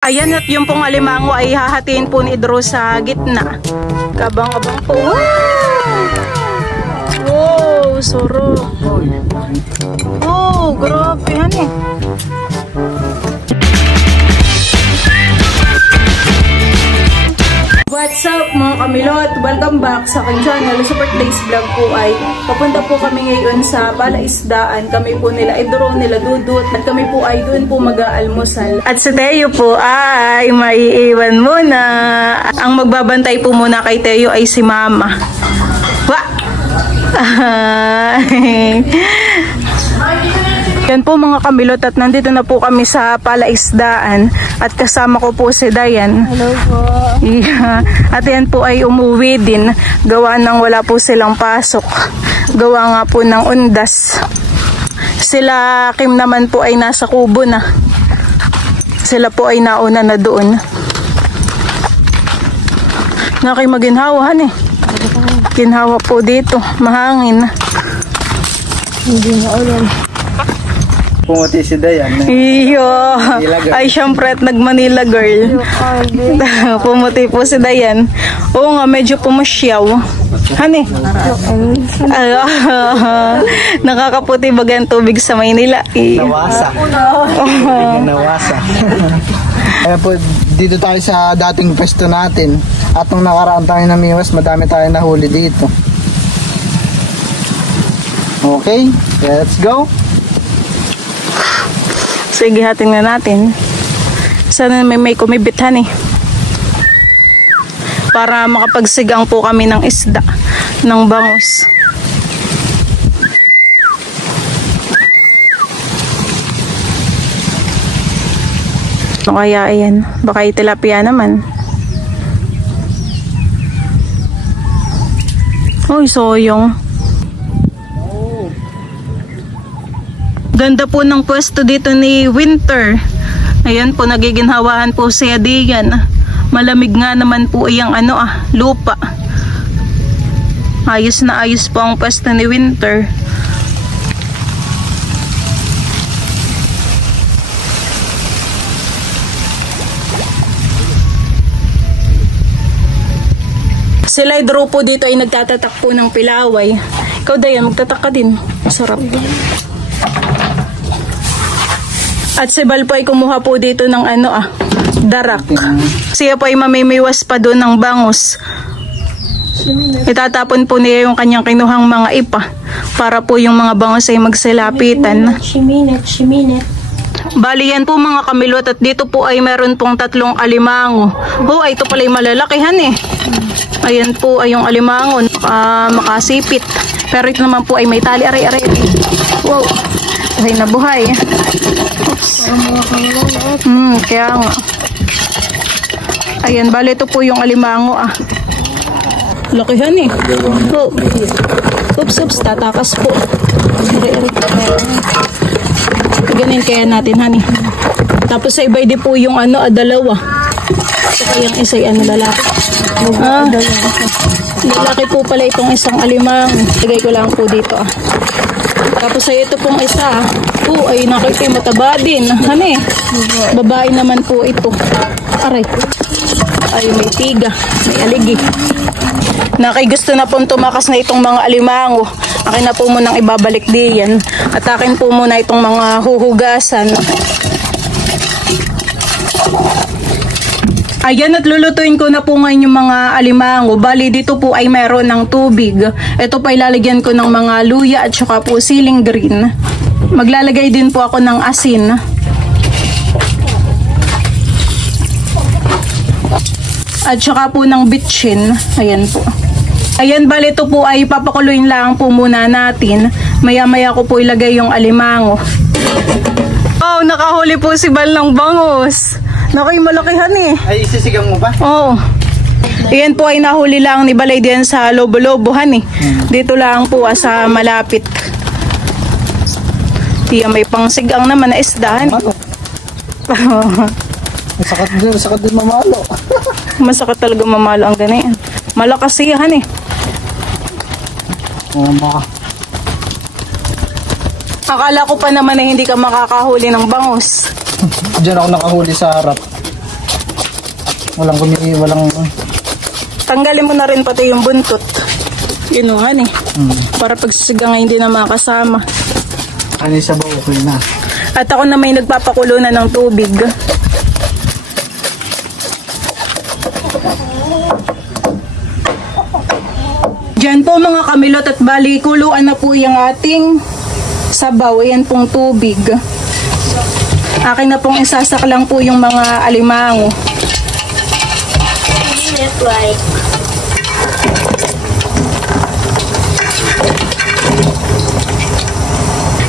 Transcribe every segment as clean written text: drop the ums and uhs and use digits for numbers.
Ayan, at yung pong alimango ay hahatiin po ni Drew sa gitna. Kabang-abang po. Wow, sarap. Oh, grabe yan eh. What's up mga kamilot? Welcome back sa aking channel. Super Today's Vlog po ay papunta po kami ngayon sa palaisdaan. Kami po nila Idro, nila Dudut, at kami po ay doon po mag-aalmusal. At si Teo po ay maiiwan muna. Ang magbabantay po muna kay Teo ay si Mama. Wa! Yan po mga kamilot, at nandito na po kami sa palaisdaan at kasama ko po si Dayan. Hello po. Yeah. At yan po ay umuwi din, gawa ng wala po silang pasok, gawa nga po ng undas. Sila Kim naman po ay nasa kubo na, sila po ay nauna na doon. Nakimaginhawahan eh, ginhawa po dito, mahangin. Hindi na ulan. Pumuti si Dayan. Iyo. Ay, syempre at nag-Manila girl. Pumuti po si Dayan. Oo nga, medyo pumusyaw. Hani? Nakakaputi baga ang tubig sa Maynila. Nawasa. Nawasa. Kaya po, dito tayo sa dating pwesto natin. At nung nakaraan tayo namiwas, madami tayo nahuli dito. Okay, let's go. Sige, hating na natin. Sana may kumibithan eh. Para makapagsigang po kami ng isda, ng bangus. Ano kaya yan? Baka tilapia naman. Uy, soyong. Ganda po ng pwesto dito ni Winter. Ayan po, nagiginhawahan po siya diyan. Malamig nga naman po yung lupa. Ayos na ayos po ang pwesto ni Winter. Sila Idro po dito ay nagtatatak po ng pilaway. Ikaw Dayan, magtatak ka din. Masarap. At si Bal po ay kumuha po dito ng darak. Siya po ay mamimiwas pa doon ng bangus. Itatapon po niya yung kanyang kinuhang mga ipa para po yung mga bangus ay magsilapitan. Shiminit. Bali yan po mga kamilot, at dito po ay meron pong 3 alimango. Oh, ito pala yung malalakihan eh. Ayan po ay yung alimango, makasipit. Pero ito naman po ay may tali. Aray. Wow, buhay na buhay. Kaya nga. Ayan, bali ito po yung alimango Lakihan eh. Oh. Oops, tatakas po. Ganin kaya natin, honey. Tapos sa iba di po yung dalawa. Ito kayang isa lalaki. Lalaki po pala itong isang alimango. Lagay ko lang po dito Tapos ay ito pong isa ay nakita mataba din. Honey, babae naman po ito. Aray. Ay, may tiga, may aligi. Gusto na pong tumakas na itong mga alimango. Akin na po munang ibabalik diyan. At akin po muna itong mga huhugasan. Ayan, at lulutuin ko na po ngayon yung mga alimango. Bali dito po ay meron ng tubig. Ito pa ilalagyan ko ng mga luya at saka po siling green. Maglalagay din po ako ng asin. At saka po ng bitchin. Ayan po. Ayan, bali ito po ay papakuluin lang po muna natin. Maya-maya ko po ilagay yung alimango. Oh, nakahuli po si Bal ng bangus. Nakay malakihan eh. Ay, isisigang mo ba? Oo. Ayan po ay nahuli lang ni Balay diyan sa Lobo-Lobohan eh. Dito lang po sa malapit. Diyan may pangsigang naman na isdahan. Masakit din mamalo. Masakit talaga mamalo ang ganyan. Malakas siyahan eh. Akala ko pa naman na hindi ka makakahuli ng bangus. Diyan ako nakahuli sa harap. walang... Tanggalin mo na rin pati yung buntot. Ginuhan eh. Para pagsisigang hindi na makasama. Ano yung sabaw, okay na. At ako na may nagpapakulo na ng tubig. Diyan po mga kamilot at bali, kuluan na po yung ating sabaw. Ayan pong tubig. Akin na pong isasaklang po yung mga alimango.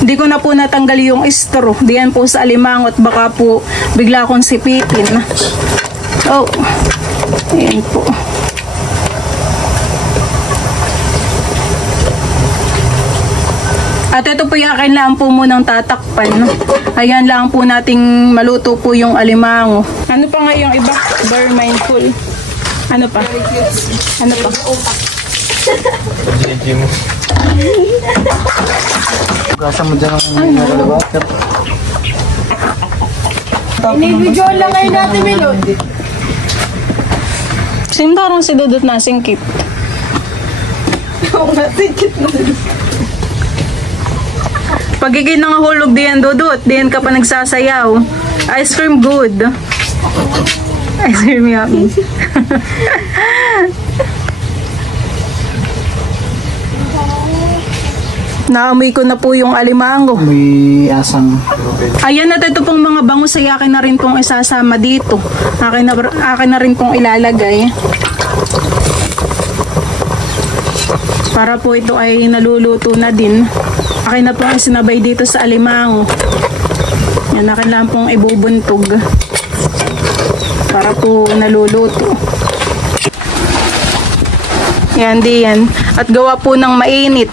Hindi ko na po natanggal yung straw. Diyan po sa alimango at baka po bigla akong sipitin. Oh, ayan po. At ito po yung akin lang po munang tatakpan. Ayan lang po nating maluto po yung alimango. Ano pa nga yung iba? Very mindful. Ano pa? Ano pa? Gasa mo dyan ang water. Inibidyo lang ngayon natin, Milot. Sintarang si Dudut na singkit. Oo nga, singkit na. Pagiging ng hulog diyan, Dudut, diyan ka pa nagsasayaw. Ice cream good. Ice cream yummy. Naamoy ko na po yung alimango. May asang... Ayan at ito pong mga bangus ay akin na rin pong isasama dito. Akin na rin pong ilalagay. Para po ito ay naluluto na din. Akin na pong isinabay dito sa alimango. Yan, akin lang pong ibubuntog. Para po naluluto. Yan, diyan. At gawa po ng mainit.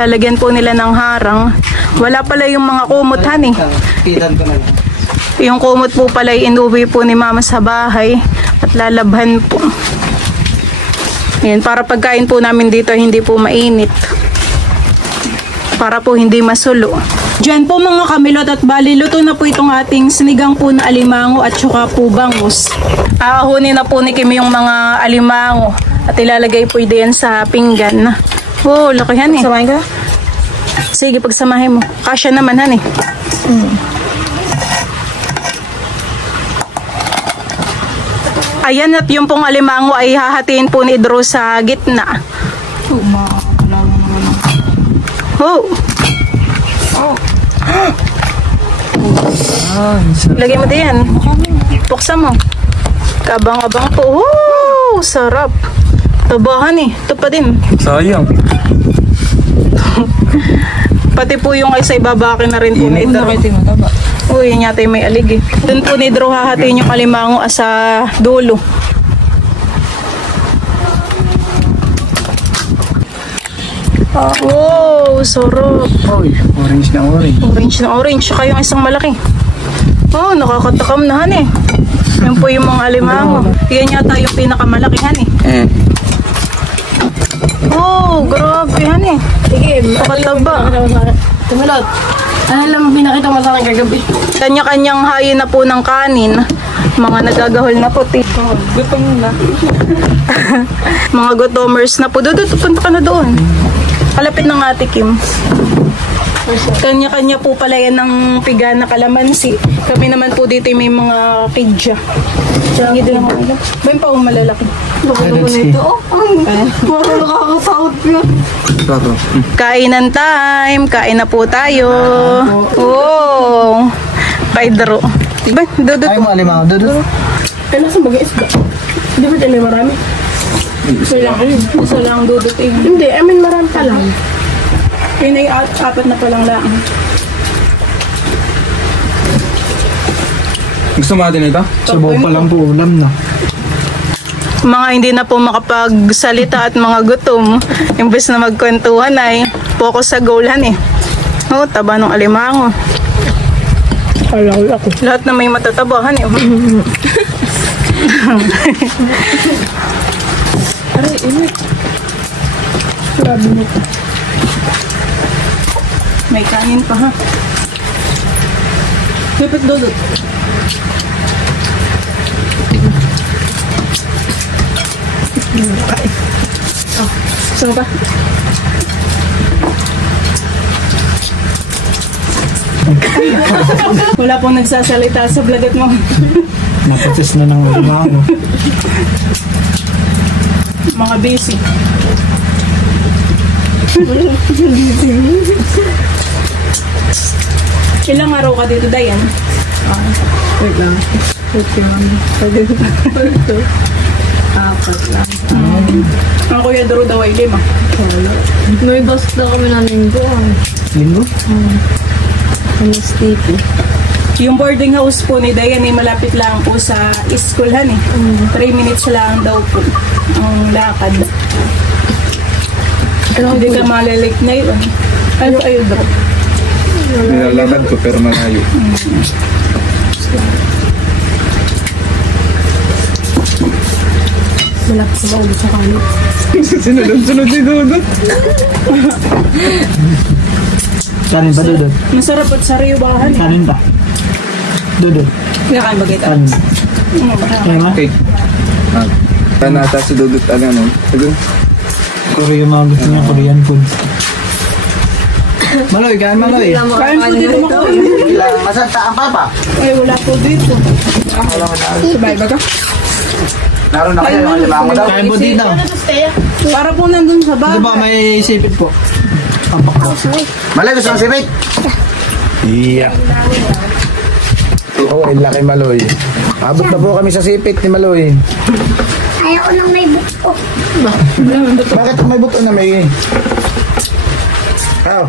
Lalagyan po nila ng harang. Wala pala yung mga kumot, han eh. Pitan ko na lang. Yung kumot po pala ay inuwi po ni mama sa bahay. At lalabhan po. Yan, para pagkain po namin dito hindi po mainit. Para po hindi masulo. Diyan po mga kamilot at bali, luto na po itong ating sinigang po na alimango at saka po bangus. Aahunin na po ni Kim yung mga alimango at ilalagay po diyan sa pinggan. Oh, lakihan eh. Samahin ka? Sige, pagsamahin mo. Kasya naman, han eh. Ayan, at yung pong alimango ay hahatiin po ni Drew sa gitna. Oh. Lagay mo diyan. Buksan mo. Kabang-abang po. Oh, sarap. Tabahan eh. Ito pa din. Sayang. Pati po yung ay sa ibabakin na rin po ni Drew. Uy, yan yata yung may alig eh. Doon po ni Drew hahatiin yung alimango sa dulo. Oh, sarap. Oy, orange na orange. Orange na orange. Saka yung isang malaki. Oh, nakakatakam na han eh. Yan po yung mga alimango. Yan yata yung pinakamalaki han eh. Oh, grabe han eh. Sige, Pakataba. Tumulot. Ano lang pinakita mo sa akin kagabi? Kanya-kanyang hayin na po ng kanin. Mga nagagahol na po. Gutom na. Mga gutomers na po. Dudut, punta ka na doon. Kalapit ng Ate Kim. Kanya-kanya po pala yan ng piga na kalamansi. Kami naman po dito may mga kidya. Hindi din naman ito. Ba yung pa malalaki? Loko-loko na ito. Oh, parang nakakatakot yun. Kainan time. Kain na po tayo. Oh. Paidro. Ba, Dudut. Ay mo alimango, Dudut. Kaya nasa bagay isda. Hindi ba dyan may marami? Isa lang Dudut eh. Hindi, I mean marami pa lang. Yun ay apat na palang lang. Gusto mo natin ito? Sabaw pa lang po, ulam na. Mga hindi na po makapagsalita at mga gutom. Imbes na magkwentuhan ay focus sa goalhan eh. Oh, taba ng alimango. Alak-alak. Lahat na may matatabahan eh. Aray, init. Grabe nito. May kanin pa ha. Lipit Dudut. So ba? Wala pong nagsasalita sa blagat mo. Napatis na ng alimango. Mga busy. Ilang araw ka dito, Dayan? Wait lang. Apat lang. Ang Kuya Duro daw ay 5. May basta kami na linggo. Linggo? Ano sticky? Yung boarding house po ni Dayan ay malapit lang po sa schoolhan eh. 3 minutes lang daw po ang lakad. Hindi ka malilate na yun. Ano kayo, Dro? Nilalakad ko pero malayo. Malapit sa bago sa kalit. Sunod si Dudut. Kanin pa, Dudut? Masarap at sariwahan eh. Kanin pa. Dudut? Kinakain ba kita? Kanin. Kaya nga? Okay. Nata si Dudut ano. Korea yung mga gusto niya, Korean food. Maloy, kain Maloy. Kain po dito mo ko. Masan ta ang papa? Ay, wala po dito. Sabay ba ka? Naroon na kayo, mga limango daw. Kain po dito. Para po nandun sa Ito baba. ba, may sipit po. Tampak po. Maloy, gusto mong sipit? Iya. Oo, ang laki Maloy. Abot na po kami sa sipit ni Maloy. Ayaw ko nang may buko. Bakit may buto na may... Oh.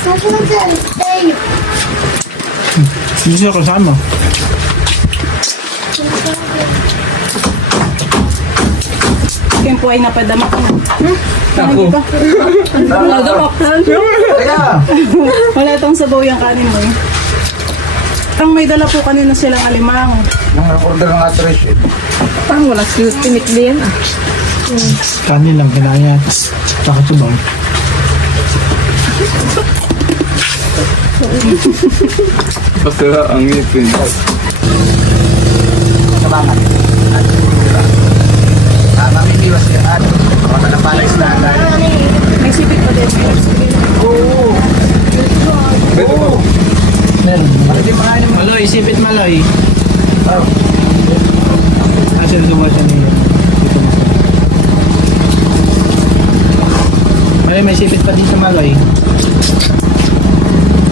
Susunod sa'yo. Gusto ko kasama. Yan po ay napadamak na. Ako. Napadamak. Wala tong sabaw yung kanin mo eh. Ang may dala po kanina silang alimango. Nang-order ng address eh. Parang wala tinik din. Kanin lang, kinaya. Saka tubaw. Basta ang ngipin. Sabangan. Mamimiwas siya at mga napalais na May sipit pa din. May sipit. Oo. Beto ko. Meron. Bakit yung pangalan mo? Maloy, sipit Maloy. Oh. Asan duwa siya niyo? Maloy, may sipit pa dito Maloy.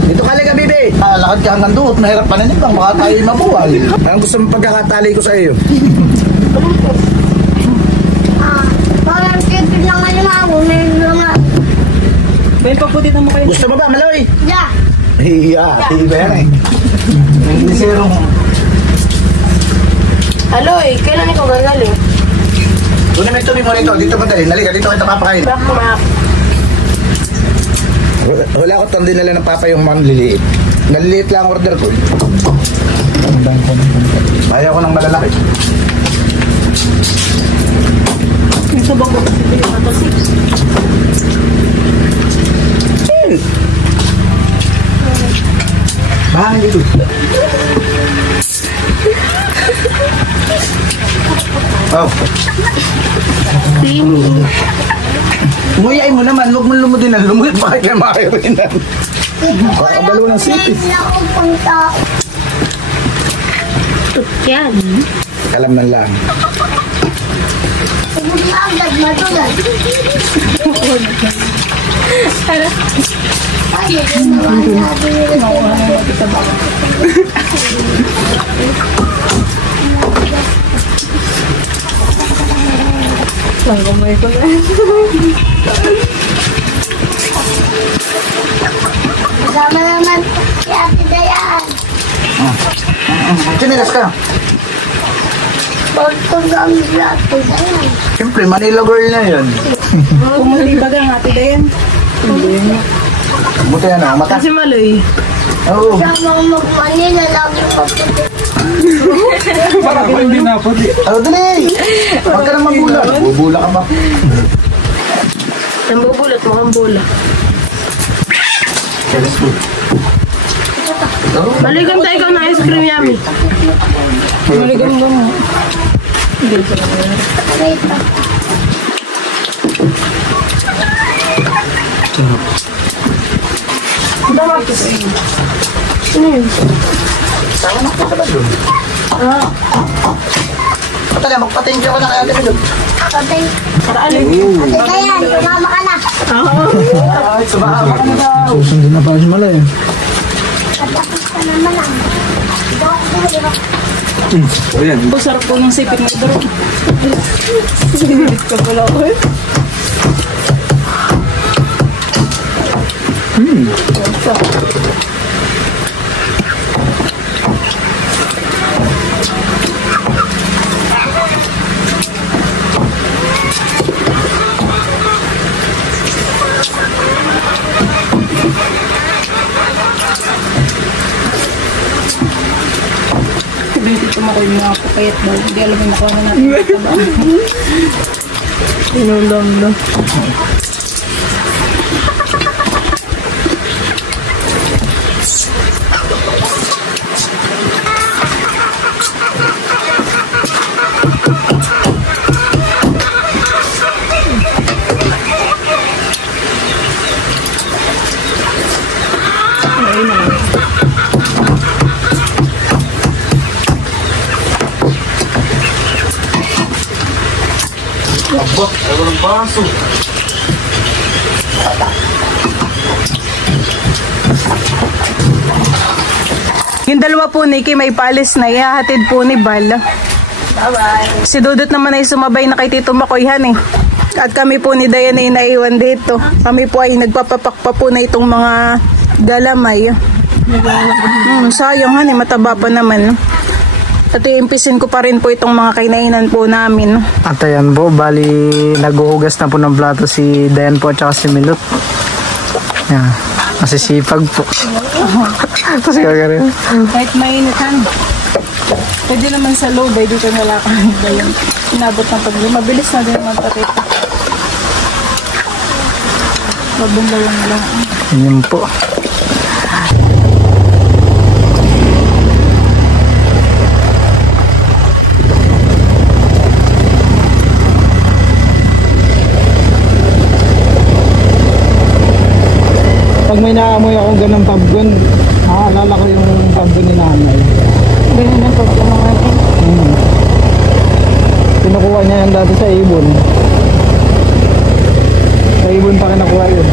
Dito ka liga, bibi. Lakad ka hanggang doon. Mahirap pa na nito. Baka tayo mabuhay. Anong gusto mong pagkakatali ko sa iyo? Parang tipid lang alimango. May mga... May paputit mo kayo. Gusto mo ba, Maloy? Yeah. Iya, iba yan eh. Hindi zero. Aloy, kailan ikaw gagaling? Kunin mo yung tubig mo rito. Dito mo dali. Nalika, dito kita papakain. Wala ko tong dinala ng papa yung manliliit. Naliliit lang ang order ko. Ayaw ko ng malalaki. May sabaw ko kasi yung matasik. Bahan dito. Oh. Nguyain mo naman. Huwag mo lumudinan. Lumuyot pa kayo makakirinan. Kakabalo ng sipit. Wala akong punta. Yan. Kalam ng lang. Huwag na agad matulad. Ay, hindi naman sabi nila. Lang kumay ko na. Kasama naman si Ate Dayan. Sinilas ka. Pagpagamit si Ate Dayan. Siyempre, Manila girl na yun. Pumuti ba ang ate Dayan? Buti yan ah. Mata. Kasi Maloy. Oo. Sama mag-Manila, lagi paputi. Para ko hindi naputi. Dali! Huwag ka nang mabula. Bubula ka ba? Nambubulot, mukhang bula. Maligam tayo ikaw ng ice cream, Yami. Maligam ba mo? Wait. Patala, magpatingin ka na kaya Ate Milot. Patay. Patay ka yan. Sumama ka na. Ay, sumama ka na daw. Susundin na pa si Malay. Patapos ka naman lang. Ayan. Po, sarap po ng sipit na idaro. Sinipit ka pala ako eh. Dito tumakoy mga papayat daw. Hindi alam yung nakuha na natin. Inulam na. Aba, ay walang baso. Yung dalawa po ni Kim may palis na ihahatid po ni Bal. Bye-bye. Si Dudut naman ay sumabay na kay Tito Makoyhan eh. At kami po ni Diana ay naiwan dito. Kami po ay nagpapapak pa po na itong mga galamay. Sayang han eh, mataba pa naman. At iimpisin ko pa rin po itong mga kainainan po namin. At ayan po, bali naghuhugas na po ng plato si Dayan po at saka si Milot. Yan, masisipag po. Kasi kagarin. Kahit mainit han. Pwede naman sa loob ay dito nalakahin ba yun. Inabot ng pagli. Mabilis na din naman pati ito. Babunlawang lang. Yan po. Pag may naamoy akong ganang pabgon, alala ko yung pabgon ni nanay. Ganyan ang pagkumangan eh. Kinukuha niya yan dati sa ibon. Sa ibon pa rin nakuha yun.